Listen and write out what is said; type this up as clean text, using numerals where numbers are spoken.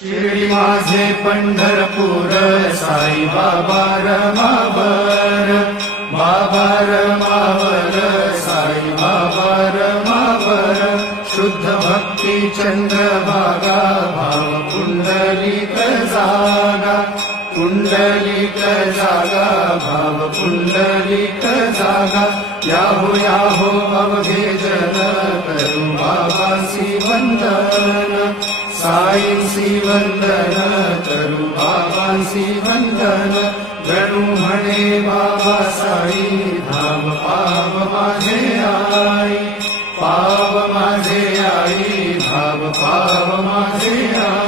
शिर्डी माझे पंढरपूर साई बाबा रमावर, बाबा रमावर, साई बाबा रमावर. शुद्ध भक्ती चंद्रभागा, भाव पुंडलिक जागा, पुंडलिक जागा, भाव पुंडलिक जागा. याहो याहो अवघे जन, करू बाबासी वंदन, साईंसी वंदन, करू बाबांसी वंदन. जणू म्हणे बाबा साई, धाम पाव माझे आई, पाव माझे आई, धाम पाव माझे आई.